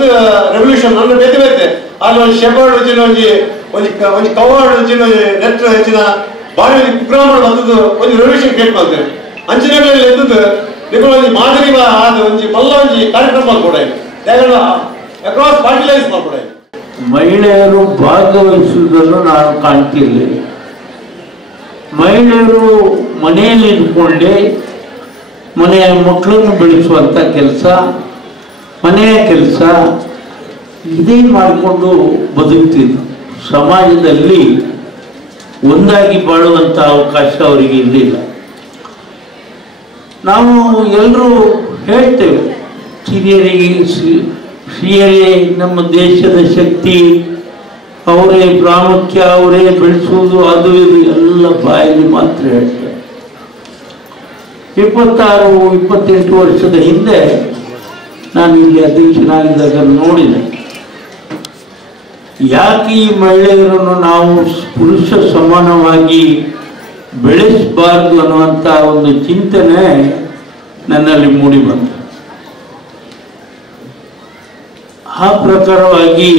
ಮಸ್ತ್ ರೆವಲ್ಯೂಷನ್ ಅಂದ್ರೆ ಬೇತೆ ಬೇತೆ ಅಲ್ಲಿ ಒಂದು ಶೆಪರ್ಡ್ వచ్చిన ಒಂದು ಕವರ್ಡ್ వచ్చిన ನೆಟ್ ಹೆಚ್ಚಿನ ಬಾರಿ ಕುಗ್ರಾಮ ಬಂದದ್ದು ಒಂದು ರೆವಲ್ಯೂಷನ್ ಕ್ರಿಯೇಟ್ ಮಾಡ್ತಾರೆ ಅಂಚನೆಗಳಲ್ಲಿ ಎದ್ದು ನೀವು ಒಂದು ಮಾದರಿ ಅದು ಒಂದು ಮಲ್ಲ ಒಂದು ಕಾರ್ಯಕ್ರಮ ಮಾಡ್ಕೊಡೆ ಯಾಕಂದ್ರೆ ಅಕ್ರಾಸ್ ಪಾರ್ಟಿಲೈಸ್ ಮಾಡ್ಕೊಡೆ. ಮಹಿಳೆಯರು ಭಾಗವಹಿಸುವುದನ್ನು ನಾನು ಕಾಣ್ತಿರ್ಲಿಲ್ಲ. ಮಹಿಳೆಯರು ಮನೆಯಲ್ಲಿ ಇದ್ಕೊಂಡೆ ಮನೆಯ ಮಕ್ಕಳನ್ನು ಬೆಳೆಸುವಂಥ ಕೆಲಸ, ಮನೆಯ ಕೆಲಸ ಇದೇ ಮಾಡಿಕೊಂಡು ಬದುಕ್ತಿದ್ರು. ಸಮಾಜದಲ್ಲಿ ಒಂದಾಗಿ ಬಾಳುವಂಥ ಅವಕಾಶ ಅವರಿಗೆ ಇರಲಿಲ್ಲ. ನಾವು ಎಲ್ಲರೂ ಹೇಳ್ತೇವೆ, ಸ್ತ್ರೀಯರೇ ನಮ್ಮ ದೇಶದ ಶಕ್ತಿ, ಅವರೇ ಪ್ರಾಮುಖ್ಯ, ಅವರೇ ಬೆಳೆಸುವುದು, ಅದು ಇದು ಎಲ್ಲ ಬಾಯಲ್ಲಿ ಮಾತ್ರ ಹೇಳ್ತೇವೆ. 26-28 ವರ್ಷದ ಹಿಂದೆ ನಾನು ಇಲ್ಲಿ ಅಧ್ಯಕ್ಷನಾಗಿದ್ದಾಗ ನೋಡಿದೆ, ಯಾಕೆ ಈ ಮಹಿಳೆಯರನ್ನು ನಾವು ಪುರುಷ ಸಮಾನವಾಗಿ ಬೆಳೆಸಬಾರ್ದು ಅನ್ನುವಂಥ ಒಂದು ಚಿಂತನೆ ನನ್ನಲ್ಲಿ ಮೂಡಿ ಬಂತು. ಆ ಪ್ರಕಾರವಾಗಿ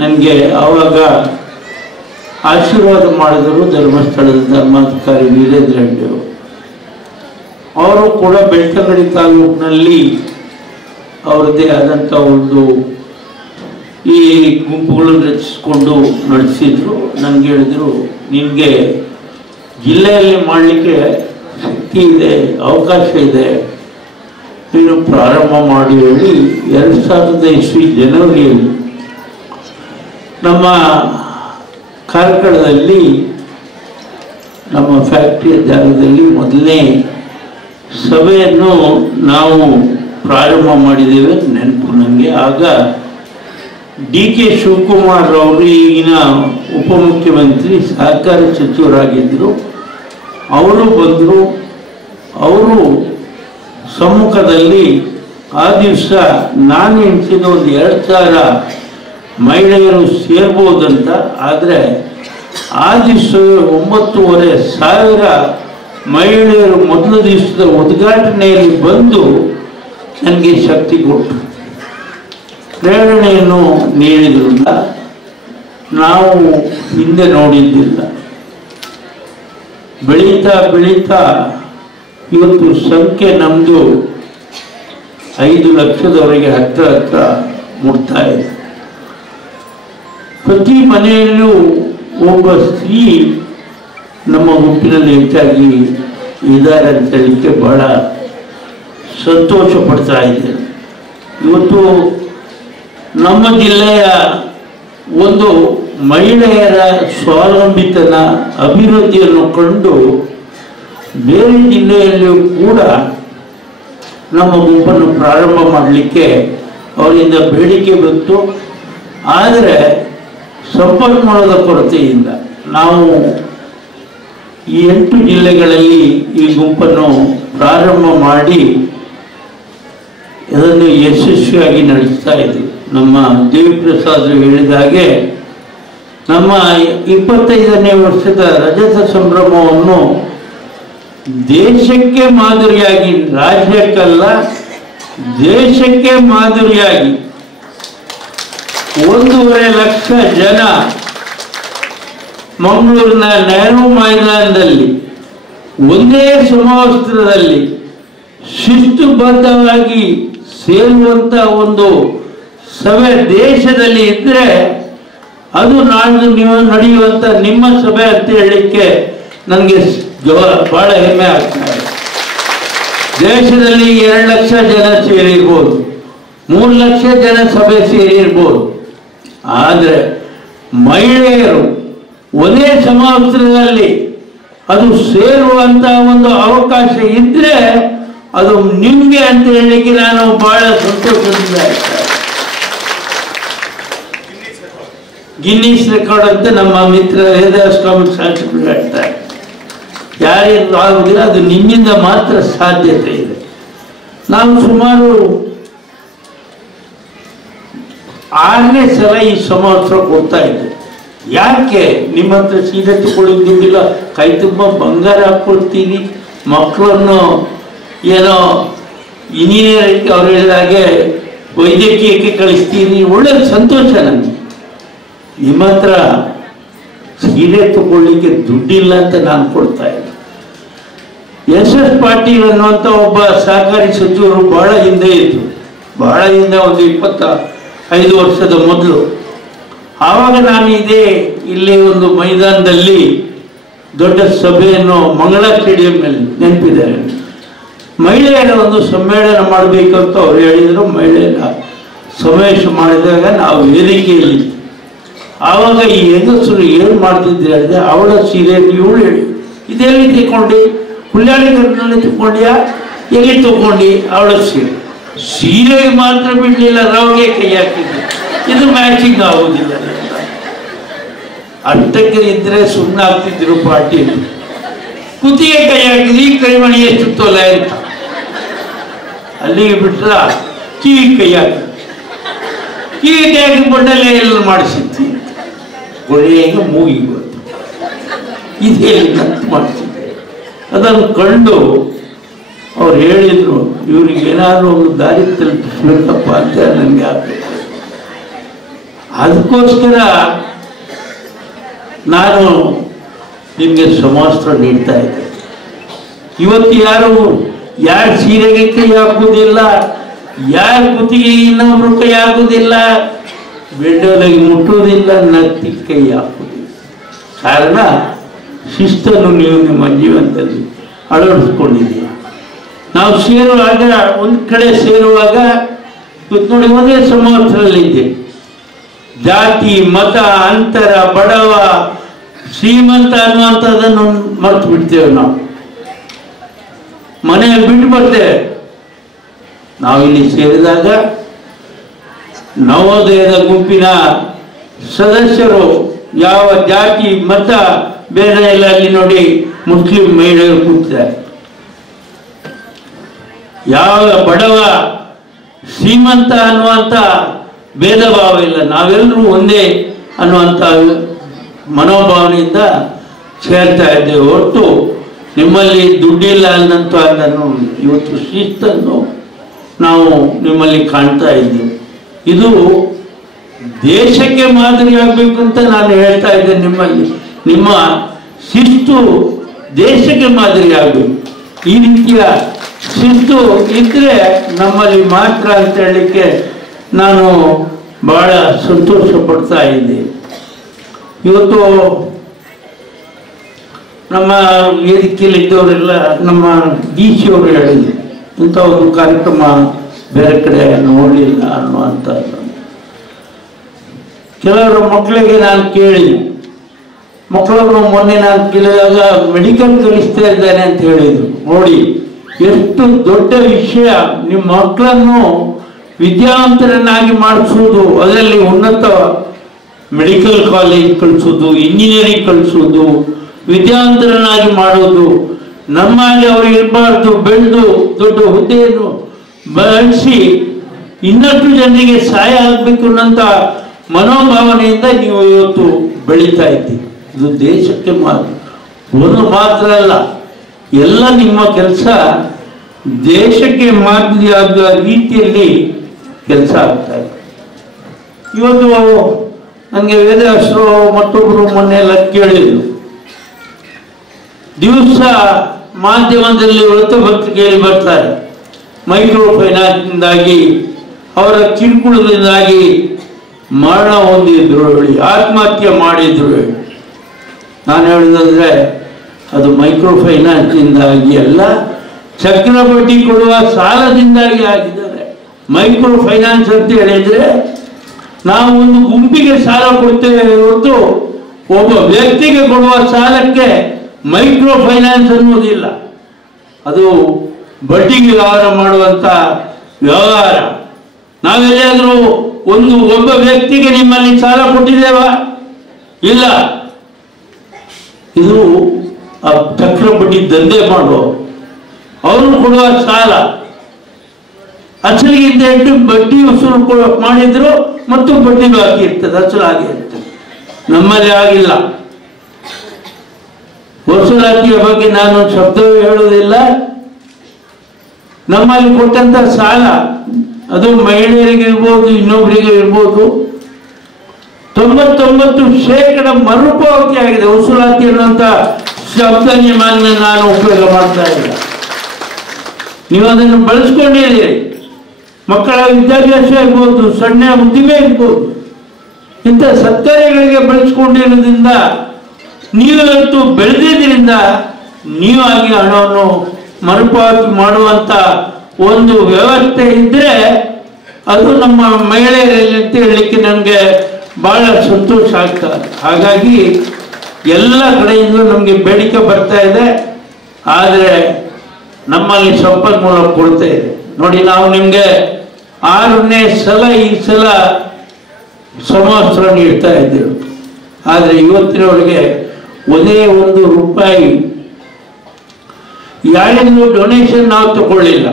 ನನಗೆ ಆವಾಗ ಆಶೀರ್ವಾದ ಮಾಡಿದರು ಧರ್ಮಸ್ಥಳದ ಧರ್ಮಾಧಿಕಾರಿ ವೀರೇಂದ್ರ ಹೆಗ್ಡೆಯವರು. ಅವರು ಕೂಡ ಬೆಳ್ತಂಗಡಿ ತಾಲೂಕಿನಲ್ಲಿ ಅವರದ್ದೇ ಆದಂಥ ಒಂದು ಈ ಗುಂಪುಗಳನ್ನು ರಚಿಸಿಕೊಂಡು ನಡೆಸಿದ್ರು. ನನಗೆ ಹೇಳಿದರು, ನಿನಗೆ ಜಿಲ್ಲೆಯಲ್ಲಿ ಮಾಡಲಿಕ್ಕೆ ಶಕ್ತಿ ಇದೆ, ಅವಕಾಶ ಇದೆ, ನೀನು ಪ್ರಾರಂಭ ಮಾಡಿ ಹೇಳಿ 2000 ಜನವರಿಯಲ್ಲಿ ನಮ್ಮ ಕಾರ್ಕಳದಲ್ಲಿ ನಮ್ಮ ಫ್ಯಾಕ್ಟ್ರಿಯ ಜಾಗದಲ್ಲಿ ಮೊದಲನೇ ಸಭೆಯನ್ನು ನಾವು ಪ್ರಾರಂಭ ಮಾಡಿದ್ದೇವೆ. ನೆನಪು ನನಗೆ. ಆಗ DK ಶಿವಕುಮಾರ್ ಅವರು ಈಗಿನ ಉಪಮುಖ್ಯಮಂತ್ರಿ ಸಹಕಾರ ಸಚಿವರಾಗಿದ್ದರು. ಅವರು ಬಂದರು. ಅವರು ಸಮ್ಮುಖದಲ್ಲಿ ಆ ದಿವಸ ನಾನು ಎಣಿಸಿದ ಒಂದು 2000 ಮಹಿಳೆಯರು ಸೇರ್ಬೋದಂತ. ಆದರೆ ಆ ದಿವಸ 9,500 ಮಹಿಳೆಯರು ಮೊದಲ ದಿವಸದ ಉದ್ಘಾಟನೆಯಲ್ಲಿ ಬಂದು ನನಗೆ ಶಕ್ತಿ ಕೊಟ್ಟರು, ಪ್ರೇರಣೆಯನ್ನು ನೀಡಿದ್ರಿಂದ ನಾವು ಹಿಂದೆ ನೋಡಿದ್ದಿಲ್ಲ. ಬೆಳೀತಾ ಬೆಳೀತಾ ಇವತ್ತು ಸಂಖ್ಯೆ ನಮ್ಮದು 5 ಲಕ್ಷದವರೆಗೆ ಹತ್ರ ಮುಟ್ತಾ ಇದೆ. ಪ್ರತಿ ಮನೆಯಲ್ಲೂ ಒಬ್ಬ ಸ್ತ್ರೀ ನಮ್ಮ ಗುಂಪಿನಲ್ಲಿ ಹೆಚ್ಚಾಗಿ ಇದ್ದಾರೆ ಅಂತ ಹೇಳಲಿಕ್ಕೆ ಬಹಳ ಸಂತೋಷ ಪಡ್ತಾ ಇದೆ. ಇವತ್ತು ನಮ್ಮ ಜಿಲ್ಲೆಯ ಒಂದು ಮಹಿಳೆಯರ ಸ್ವಾವಲಂಬಿತನ ಅಭಿವೃದ್ಧಿಯನ್ನು ಕಂಡು ಬೇರೆ ಜಿಲ್ಲೆಯಲ್ಲಿಯೂ ಕೂಡ ನಮ್ಮ ಗುಂಪನ್ನು ಪ್ರಾರಂಭ ಮಾಡಲಿಕ್ಕೆ ಅವರಿಂದ ಬೇಡಿಕೆ ಬಂತು. ಆದರೆ ಸಂಪನ್ಮೂಲದ ಕೊರತೆಯಿಂದ ನಾವು ಈ 8 ಜಿಲ್ಲೆಗಳಲ್ಲಿ ಈ ಗುಂಪನ್ನು ಪ್ರಾರಂಭ ಮಾಡಿ ಅದನ್ನು ಯಶಸ್ವಿಯಾಗಿ ನಡೆಸ್ತಾ ಇದ್ದೀವಿ. ನಮ್ಮ ದೇವಿಪ್ರಸಾದ್ ಹೇಳಿದ ಹಾಗೆ ನಮ್ಮ 25ನೇ ವರ್ಷದ ರಜತ ಸಂಭ್ರಮವನ್ನು ದೇಶಕ್ಕೆ ಮಾದರಿಯಾಗಿ, ರಾಜ್ಯಕ್ಕಲ್ಲ ದೇಶಕ್ಕೆ ಮಾದರಿಯಾಗಿ 1.5 ಲಕ್ಷ ಜನ ಮಂಗಳೂರಿನ ನೆಹರು ಮೈದಾನದಲ್ಲಿ ಒಂದೇ ಸಮವಸ್ತ್ರದಲ್ಲಿ ಶಿಸ್ತುಬದ್ಧವಾಗಿ ಸೇರುವಂಥ ಒಂದು ಸಭೆ ದೇಶದಲ್ಲಿ ಇದ್ದರೆ ಅದು ನಾಳೆ ನೀವು ನಡೆಯುವಂಥ ನಿಮ್ಮ ಸಭೆ ಅಂತ ಹೇಳಲಿಕ್ಕೆ ನನಗೆ ಬಹಳ ಹೆಮ್ಮೆ ಆಗ್ತದೆ. ದೇಶದಲ್ಲಿ 2 ಲಕ್ಷ ಜನ ಸೇರಿರ್ಬೋದು, 3 ಲಕ್ಷ ಜನ ಸಭೆ ಸೇರಿರ್ಬೋದು. ಆದರೆ ಮಹಿಳೆಯರು ಒಂದೇ ಸಮವಸ್ತ್ರದಲ್ಲಿ ಅದು ಸೇರುವಂಥ ಒಂದು ಅವಕಾಶ ಇದ್ದರೆ ಅದು ನಿಮಗೆ ಅಂತ ಹೇಳಲಿಕ್ಕೆ ನಾನು ಬಹಳ ಸಂತೋಷದಿಂದ ಇರ್ತೇನೆ. ಗಿನ್ನಿಸ್ ರೆಕಾರ್ಡ್ ಅಂತ ನಮ್ಮ ಮಿತ್ರ ವೇದಾಸ್ ಕಾಮಿಕ್ ಶಾಸಕರು ಹೇಳ್ತಾರೆ. ಯಾರಿಗೂ ಆಗುವುದಿಲ್ಲ, ಅದು ನಿಮ್ಮಿಂದ ಮಾತ್ರ ಸಾಧ್ಯತೆ ಇದೆ. ನಾವು ಸುಮಾರು 6ನೇ ಸಲ ಈ ಸಮವಸ್ತ್ರಕ್ಕೆ ಹೋಗ್ತಾ ಇದ್ದೆ. ಯಾಕೆ ನಿಮ್ಮ ಹತ್ರ ಸೀರೆ ತಗೊಳ್ಳಿದ್ದಿಲ್ಲ, ಕೈ ತುಂಬ ಬಂಗಾರ ಹಾಕ್ಕೊಳ್ತೀನಿ, ಮಕ್ಕಳನ್ನು ಏನೋ ಇಂಜಿನಿಯರಿಂಗ್ ಅವ್ರು ಹೇಳಿದಾಗೆ ವೈದ್ಯಕೀಯಕ್ಕೆ ಕಳಿಸ್ತೀನಿ, ಒಳ್ಳೆ ಸಂತೋಷ ನನಗೆ. ನಿಮ್ಮ ಹತ್ರ ಸೀರೆ ತಗೊಳ್ಳಿಕ್ಕೆ ದುಡ್ಡಿಲ್ಲ ಅಂತ ನಾನು ಕೊಡ್ತಾ ಇಲ್ಲ. ಎಸ್ ಎಸ್ ಪಾಟೀಲ್ ಅನ್ನುವಂಥ ಒಬ್ಬ ಸಹಕಾರಿ ಸಚಿವರು ಬಹಳ ಹಿಂದೆ ಇತ್ತು, ಬಹಳ ಹಿಂದೆ, ಒಂದು 25 ವರ್ಷದ ಮೊದಲು. ಆವಾಗ ನಾನು ಇಲ್ಲಿ ಒಂದು ಮೈದಾನದಲ್ಲಿ ದೊಡ್ಡ ಸಭೆಯನ್ನು ಮಂಗಳ ಸ್ಟೇಡಿಯಂನಲ್ಲಿ ನೆನಪಿದೆ, ಮಹಿಳೆಯರ ಒಂದು ಸಮ್ಮೇಳನ ಮಾಡಬೇಕು ಅಂತ ಅವ್ರು ಹೇಳಿದರು. ಮಹಿಳೆಯರ ಸಮಾವೇಶ ಮಾಡಿದಾಗ ನಾವು ವೇದಿಕೆಯಲ್ಲಿ, ಆವಾಗ ಈ ಹೆಂಗಸರು ಏನು ಮಾಡ್ತಿದ್ದೆ ಹೇಳಿದೆ, ಅವಳ ಸೀರೆ ಇವಳು ಹೇಳಿ ಇದೆಲ್ಲಿ ತಗೊಂಡು, ಹುಲ್ಯಾಳಿಗರಲ್ಲಿ ತಗೊಂಡ್ಯಾ, ಎಲ್ಲಿ ತಗೊಂಡು? ಅವಳ ಸೀರೆಗೆ ಮಾತ್ರ ಬಿಡಲಿಲ್ಲ, ರಾವ್ಗೆ ಕೈ ಹಾಕಿದ್ದೆ, ಇದು ಮ್ಯಾಚಿಂಗ್ ಆಗೋದಿಲ್ಲ. ಅಷ್ಟಕ್ಕೆ ಇದ್ರೆ ಸುಮ್ಮನೆ ಆಗ್ತಿದ್ರು ಪಾಟೀಲ್. ಕುತ್ತಿಗೆ ಕೈ ಹಾಕಿದ್ರಿ, ಕೈಮಣಿ ಎಷ್ಟು ತೊಲೆ ಅಂತ ಅಲ್ಲಿಗೆ ಬಿಟ್ರ, ಕಿವಿ ಕೈ ಹಾಕಿ, ಕಿವಿ ಕೈ ಹಾಕಿ ಬಣ್ಣಲ್ಲೇ ಎಲ್ಲ ಮಾಡಿಸಿದ್ವಿ, ಕೊನೆಗೆ ಮೂಗಿಗೆ ಬಂತು. ಇದೇ ನಂತು ಮಾಡಿಸಿದ್ದೆ. ಅದನ್ನು ಕಂಡು ಅವ್ರು ಹೇಳಿದ್ರು, ಇವ್ರಿಗೆ ಏನಾದರೂ ಒಂದು ದಾರಿ ತಲುಪಿಸ್ಬೇಕಪ್ಪ ಅಂತ ನನಗೆ ಆಗಬೇಕು. ಅದಕ್ಕೋಸ್ಕರ ನಾನು ನಿಮಗೆ ಸಮವಸ್ತ್ರ ನೀಡ್ತಾ ಇದ್ದೆ. ಇವತ್ತು ಯಾರ ಸೀರೆಗೆ ಕೈ ಹಾಕುವುದಿಲ್ಲ, ಯಾರ ಕುತ್ತಿಗೆ ಇನ್ನೊಬ್ರು ಕೈ ಹಾಕುವುದಿಲ್ಲ, ಬೆಂಡೋಲಿಗೆ ಮುಟ್ಟುವುದಿಲ್ಲ, ನತ್ತಿ ಕೈ ಹಾಕುವುದಿಲ್ಲ. ಕಾರಣ ಶಿಸ್ತನ್ನು ನೀವು ನಿಮ್ಮ ಜೀವನದಲ್ಲಿ ಅಳವಡಿಸ್ಕೊಂಡಿದ್ದೀರಿ. ನಾವು ಸೇರುವಾಗ, ಒಂದು ಕಡೆ ಸೇರುವಾಗ ಇವತ್ತು ನೋಡಿ ಒಂದೇ ಸಮವಸ್ತ್ರದಲ್ಲಿದ್ದೆ. ಜಾತಿ, ಮತ, ಅಂತರ, ಬಡವ, ಶ್ರೀಮಂತ ಅನ್ನುವಂಥದ್ದನ್ನು ಮರೆತು ಬಿಡ್ತೇವೆ. ನಾವು ಮನೆಯಲ್ಲಿ ಬಿಟ್ಟು ಬರ್ತೇವೆ. ನಾವಿಲ್ಲಿ ಸೇರಿದಾಗ ನವೋದಯದ ಗುಂಪಿನ ಸದಸ್ಯರು ಯಾವ ಜಾತಿ ಮತ ಭೇದ ಇಲ್ಲ. ಅಲ್ಲಿ ನೋಡಿ ಮುಸ್ಲಿಂ ಮಹಿಳೆಯರು ಕೂತಿದ್ದಾರೆ. ಯಾವ ಬಡವ ಶ್ರೀಮಂತ ಅನ್ನುವಂಥ ಭೇದ ಭಾವ ಇಲ್ಲ, ನಾವೆಲ್ಲರೂ ಒಂದೇ ಅನ್ನುವಂಥ ಮನೋಭಾವನೆಯಿಂದ ಸೇರ್ತಾ ಇದ್ದೇವೆ. ಹೊರತು ನಿಮ್ಮಲ್ಲಿ ದುಡ್ಡಿಲ್ಲ ಅನ್ನಂತ ಅದನ್ನು ಇವತ್ತು ಶಿಸ್ತನ್ನು ನಾವು ನಿಮ್ಮಲ್ಲಿ ಕಾಣ್ತಾ ಇದ್ದೇವೆ. ಇದು ದೇಶಕ್ಕೆ ಮಾದರಿ ಆಗಬೇಕು ಅಂತ ನಾನು ಹೇಳ್ತಾ ಇದ್ದೇನೆ. ನಿಮ್ಮ ಶಿಸ್ತು ದೇಶಕ್ಕೆ ಮಾದರಿ ಆಗಬೇಕು. ಈ ರೀತಿಯ ಶಿಸ್ತು ಇದ್ರೆ ನಮ್ಮಲ್ಲಿ ಮಾತ್ರ ಅಂತ ಹೇಳಲಿಕ್ಕೆ ನಾನು ಬಹಳ ಸಂತೋಷ ಪಡ್ತಾ ಇದ್ದೆ. ಇವತ್ತು ನಮ್ಮ ವೇದಿಕೆಯಲ್ಲಿದ್ದವರೆಲ್ಲ ನಮ್ಮ DC ಅವರು ಹೇಳಿದ್ರು, ಇಂಥ ಒಂದು ಕಾರ್ಯಕ್ರಮ ಬೇರೆ ಕಡೆ ನೋಡಲಿಲ್ಲ ಅನ್ನುವಂಥದ್ದು. ಕೆಲವರು ಮಕ್ಕಳಿಗೆ ನಾನು ಕೇಳಿದೆ, ಮಕ್ಕಳನ್ನು ಮೊನ್ನೆ ನಾನು ಕೇಳಿದಾಗ ಮೆಡಿಕಲ್ ಕಲಿಸ್ತಾ ಇದ್ದೇನೆ ಅಂತ ಹೇಳಿದರು. ನೋಡಿ ಎಷ್ಟು ದೊಡ್ಡ ವಿಷಯ, ನಿಮ್ಮ ಮಕ್ಕಳನ್ನು ವಿದ್ಯಾವಂತರನ್ನಾಗಿ ಮಾಡಿಸೋದು, ಅದರಲ್ಲಿ ಉನ್ನತ ಮೆಡಿಕಲ್ ಕಾಲೇಜ್ ಕಳಿಸೋದು, ಇಂಜಿನಿಯರಿಂಗ್ ಕಳಿಸೋದು, ವಿದ್ಯಾವಂತರನ್ನಾಗಿ ಮಾಡೋದು. ನಮ್ಮಲ್ಲಿ ಅವರು ಇರಬಾರ್ದು, ಬೆಳೆದು ದೊಡ್ಡ ಹುದ್ದೆಯನ್ನು ಬಳಸಿ ಇನ್ನಷ್ಟು ಜನರಿಗೆ ಸಹಾಯ ಆಗಬೇಕು ಅನ್ನೋಂಥ ಮನೋಭಾವನೆಯಿಂದ ನೀವು ಇವತ್ತು ಬೆಳೀತಾ ಇದ್ದೀರಿ. ಇದು ದೇಶಕ್ಕೆ ಒಂದು ಮಾತ್ರ ಅಲ್ಲ, ಎಲ್ಲ ನಿಮ್ಮ ಕೆಲಸ ದೇಶಕ್ಕೆ ಮಾದರಿಯಾದ ರೀತಿಯಲ್ಲಿ ಕೆಲಸ ಆಗ್ತಾ ಇದೆ. ಇವತ್ತು ನನಗೆ ವೇದವ್ಯಾಸರು ಮತ್ತೊಬ್ಬರು ಮೊನ್ನೆ ಎಲ್ಲ ಕೇಳಿದ್ರು, ದಿವಸ ಮಾಧ್ಯಮದಲ್ಲಿ ವೃತ್ತಪತ್ರಿಕೆಯಲ್ಲಿ ಬರ್ತಾರೆ, ಮೈಕ್ರೋ ಫೈನಾನ್ಸ್ನಿಂದಾಗಿ ಅವರ ಕಿರುಕುಳದಿಂದಾಗಿ ಮರಣ ಹೊಂದಿದ್ರು ಹೇಳಿ, ಆತ್ಮಹತ್ಯೆ ಮಾಡಿದ್ರು ಹೇಳಿ. ನಾನು ಹೇಳೋದಂದ್ರೆ ಅದು ಮೈಕ್ರೋ ಫೈನಾನ್ಸ್ನಿಂದಾಗಿ ಅಲ್ಲ, ಚಕ್ರಬಡ್ಡಿ ಕೊಡುವ ಸಾಲದಿಂದಾಗಿ ಆಗಿದ್ದಾರೆ. ಮೈಕ್ರೋ ಫೈನಾನ್ಸ್ ಅಂತ ಹೇಳಿದ್ರೆ ನಾವು ಒಂದು ಗುಂಪಿಗೆ ಸಾಲ ಕೊಡ್ತೇವೆ ಹೊರತು ಒಬ್ಬ ವ್ಯಕ್ತಿಗೆ ಕೊಡುವ ಸಾಲಕ್ಕೆ ಮೈಕ್ರೋ ಫೈನಾನ್ಸ್ ಅನ್ನೋದಿಲ್ಲ. ಅದು ಬಡ್ಡಿಗೆ ವ್ಯವಹಾರ ಮಾಡುವಂಥ ವ್ಯವಹಾರ. ನಾವೆಲ್ಲಾದರೂ ಒಬ್ಬ ವ್ಯಕ್ತಿಗೆ ನಿಮ್ಮಲ್ಲಿ ಸಾಲ ಕೊಟ್ಟಿದ್ದೇವಾ? ಇಲ್ಲ. ಇದು ಚಕ್ರಬಡ್ಡಿ ದಂಧೆ ಮಾಡುವ ಅವರು ಕೊಡುವ ಸಾಲ, ಅಸಲಿಗಿಂತ ಎಷ್ಟು ಬಡ್ಡಿ ವಸೂಲು ಮಾಡಿದ್ರು ಮತ್ತು ಬಡ್ಡಿ ಬಾಕಿ ಇರ್ತದೆ, ಅಸಲು ಹಾಗೆ ಇರ್ತದೆ. ನಮ್ಮಲ್ಲಿ ಆಗಿಲ್ಲ. ವಸೂಲಾತಿಯ ಬಗ್ಗೆ ನಾನು ಶಬ್ದವೇ ಹೇಳುವುದಿಲ್ಲ. ನಮ್ಮಲ್ಲಿ ಕೊಟ್ಟಂತ ಸಾಲ ಅದು ಮಹಿಳೆಯರಿಗೆ ಇರ್ಬೋದು, ಇನ್ನೊಬ್ಬರಿಗೆ ಇರ್ಬೋದು, 99% ಮರುಪಾವತಿ ಆಗಿದೆ. ವಸೂಲಾತಿ ಅನ್ನುವಂಥ ಶಬ್ದ ನಿಮ್ಮನ್ನ ನಾನು ಉಪಯೋಗ ಮಾಡ್ತಾ ಇಲ್ಲ. ನೀವು ಅದನ್ನು ಬಳಸ್ಕೊಂಡಿದ್ದೀರಿ. ಮಕ್ಕಳ ವಿದ್ಯಾಭ್ಯಾಸ ಇರ್ಬೋದು, ಸಣ್ಣ ಉದ್ದಿಮೆ ಇರ್ಬೋದು, ಇಂಥ ಸತ್ಕಾರ್ಯಗಳಿಗೆ ಬಳಸ್ಕೊಂಡಿರೋದ್ರಿಂದ ನೀವಿವತ್ತು ಬೆಳೆದಿದ್ದರಿಂದ ನೀವಾಗಿ ಹಣವನ್ನು ಮರುಪಾವತಿ ಮಾಡುವಂಥ ಒಂದು ವ್ಯವಸ್ಥೆ ಇದ್ದರೆ ಅದು ನಮ್ಮ ಮಹಿಳೆಯರಲ್ಲಿ ಅಂತ ಹೇಳಲಿಕ್ಕೆ ನನಗೆ ಬಹಳ ಸಂತೋಷ ಆಗ್ತದೆ. ಹಾಗಾಗಿ ಎಲ್ಲ ಕಡೆಯಿಂದ ನಮಗೆ ಬೇಡಿಕೆ ಬರ್ತಾ ಇದೆ. ಆದರೆ ನಮ್ಮಲ್ಲಿ ಸಂಪನ್ಮೂಲ ಕೊಡ್ತಾ ಇದೆ. ನೋಡಿ, ನಾವು ನಿಮಗೆ 6ನೇ ಸಲ ಈ ಸಲ ಸಮವಸ್ತ್ರ ನೀಡ್ತಾ ಇದ್ದೇವೆ. ಆದರೆ ಇವತ್ತಿನವರೆಗೆ ಒಂದೇ ಒಂದು ರೂಪಾಯಿ ಯಾರಿಂದಲೂ ಡೊನೇಷನ್ ನಾವು ತಗೊಳ್ಳಿಲ್ಲ.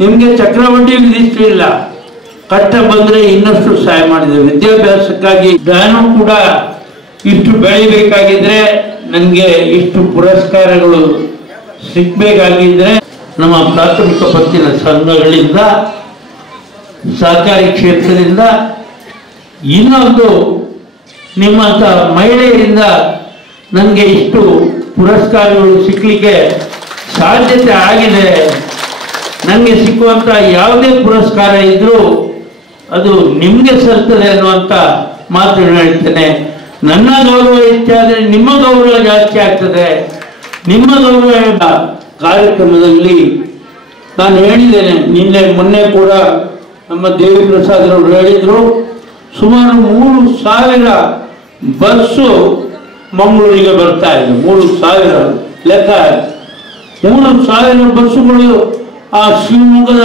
ನಿಮಗೆ ಚಕ್ರವಡ್ಡಿ ವಿಧಿಸಲಿಲ್ಲ. ಕಷ್ಟ ಬಂದರೆ ಇನ್ನಷ್ಟು ಸಹಾಯ ಮಾಡಿದ್ದೇವೆ. ವಿದ್ಯಾಭ್ಯಾಸಕ್ಕಾಗಿ ನಾನು ಕೂಡ ಇಷ್ಟು ಬೆಳಿಬೇಕಾಗಿದ್ರೆ, ನನಗೆ ಇಷ್ಟು ಪುರಸ್ಕಾರಗಳು ಸಿಗಬೇಕಾಗಿದ್ರೆ ನಮ್ಮ ಪ್ರಾಥಮಿಕ ಪತ್ತಿನ ಸಂಘಗಳಿಂದ, ಸಹಕಾರಿ ಕ್ಷೇತ್ರದಿಂದ, ಇನ್ನೊಂದು ನಿಮ್ಮಂಥ ಮಹಿಳೆಯರಿಂದ ನನಗೆ ಇಷ್ಟು ಪುರಸ್ಕಾರಗಳು ಸಿಕ್ಕಲಿಕ್ಕೆ ಸಾಧ್ಯತೆ ಆಗಿದೆ. ನನಗೆ ಸಿಕ್ಕುವಂಥ ಯಾವುದೇ ಪುರಸ್ಕಾರ ಇದ್ದರೂ ಅದು ನಿಮಗೆ ಸಲ್ತದೆ ಅನ್ನುವಂಥ ಮಾತು ಹೇಳ್ತೇನೆ. ನನ್ನ ಗೌರವ ಹೆಚ್ಚಾದರೆ ನಿಮ್ಮ ಗೌರವ ಜಾಸ್ತಿ ಆಗ್ತದೆ. ನಿಮ್ಮ ಗೌರವ ಕಾರ್ಯಕ್ರಮದಲ್ಲಿ ನಾನು ಹೇಳಿದ್ದೇನೆ. ಮೊನ್ನೆ ಕೂಡ ನಮ್ಮ ದೇವಿ ಪ್ರಸಾದರವರು ಹೇಳಿದರು, ಸುಮಾರು 3,000 ಬಸ್ಸು ಮಂಗಳೂರಿಗೆ ಬರ್ತಾ ಇದೆ. 3,000 ಲೆಕ್ಕ. 3,000 ಬಸ್ಸುಗಳು ಆ ಶಿವಮೊಗ್ಗದ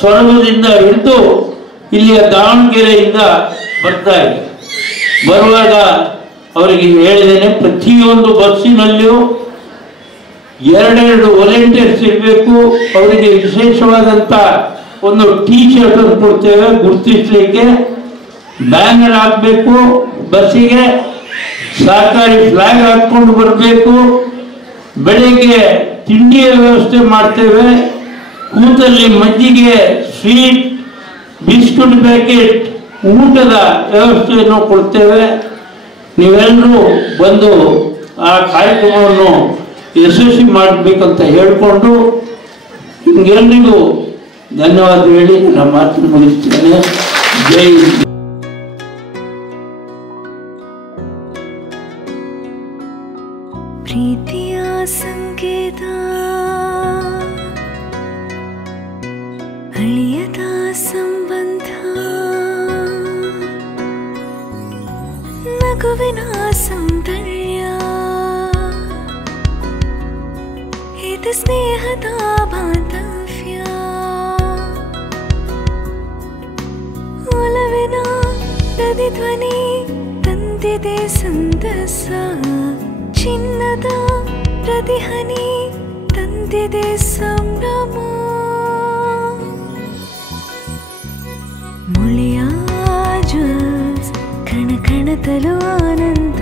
ಸೊರಬದಿಂದ ಹಿಡಿದು ಇಲ್ಲಿಯ ದಾವಣಗೆರೆಯಿಂದ ಬರ್ತಾ ಇದೆ. ಬರುವಾಗ ಅವರಿಗೆ ಹೇಳಿದ್ದೇನೆ, ಪ್ರತಿಯೊಂದು ಬಸ್ಸಿನಲ್ಲಿಯೂ 2 ವಾಲಂಟಿಯರ್ಸ್ ಇರಬೇಕು. ಅವರಿಗೆ ವಿಶೇಷವಾದಂಥ ಒಂದು ಟೀ ಶರ್ಟ್ ಅನ್ನು ಕೊಡ್ತೇವೆ ಗುರುತಿಸಲಿಕ್ಕೆ. ಬ್ಯಾನರ್ ಹಾಕಬೇಕು, ಬಸ್ಸಿಗೆ ಸಹಕಾರಿ ಫ್ಲಾಗ್ ಹಾಕ್ಕೊಂಡು ಬರಬೇಕು. ಬೆಳಿಗ್ಗೆ ತಿಂಡಿಯ ವ್ಯವಸ್ಥೆ ಮಾಡ್ತೇವೆ. ಕೂತಲ್ಲಿ ಮಜ್ಜಿಗೆ, ಸ್ವೀಟ್, ಬಿಸ್ಕುಟ್ ಪ್ಯಾಕೆಟ್, ಊಟದ ವ್ಯವಸ್ಥೆಯನ್ನು ಕೊಡ್ತೇವೆ. ನೀವೆಲ್ಲರೂ ಬಂದು ಆ ಕಾರ್ಯಕ್ರಮವನ್ನು ಯಶಸ್ವಿ ಮಾಡಬೇಕಂತ ಹೇಳಿಕೊಂಡು ನಿಮಗೆಲ್ಲರಿಗೂ ಧನ್ಯವಾದ ಹೇಳಿ ನನ್ನ ಮಾತನ್ನು ಮುಗಿಸ್ತೇನೆ. ಜೈ ಹಿಂದ್. ಪ್ರೀತಿಯ ಸಂಕೇತ, ಅಳಿಯದ ಸಂಬಂಧ, ನಗುವಿನ ಸೌಂದರ್ಯ, ಇದು ಸ್ನೇಹದ ಬಾಂಧವ್ಯ, ಒಲವಿನ ಪ್ರತಿಧ್ವನಿ ತಂದಿದೆ ಸಂತಸ, ಚಿನ್ನದ ಪ್ರತಿಹನಿ ತಂದಿದೆ ಸಂಭ್ರಮ, ಮುಳಿಯ ಜ್ವಲ್ಸ್ ಕಣ ಕಣದಲು ಆನಂದ.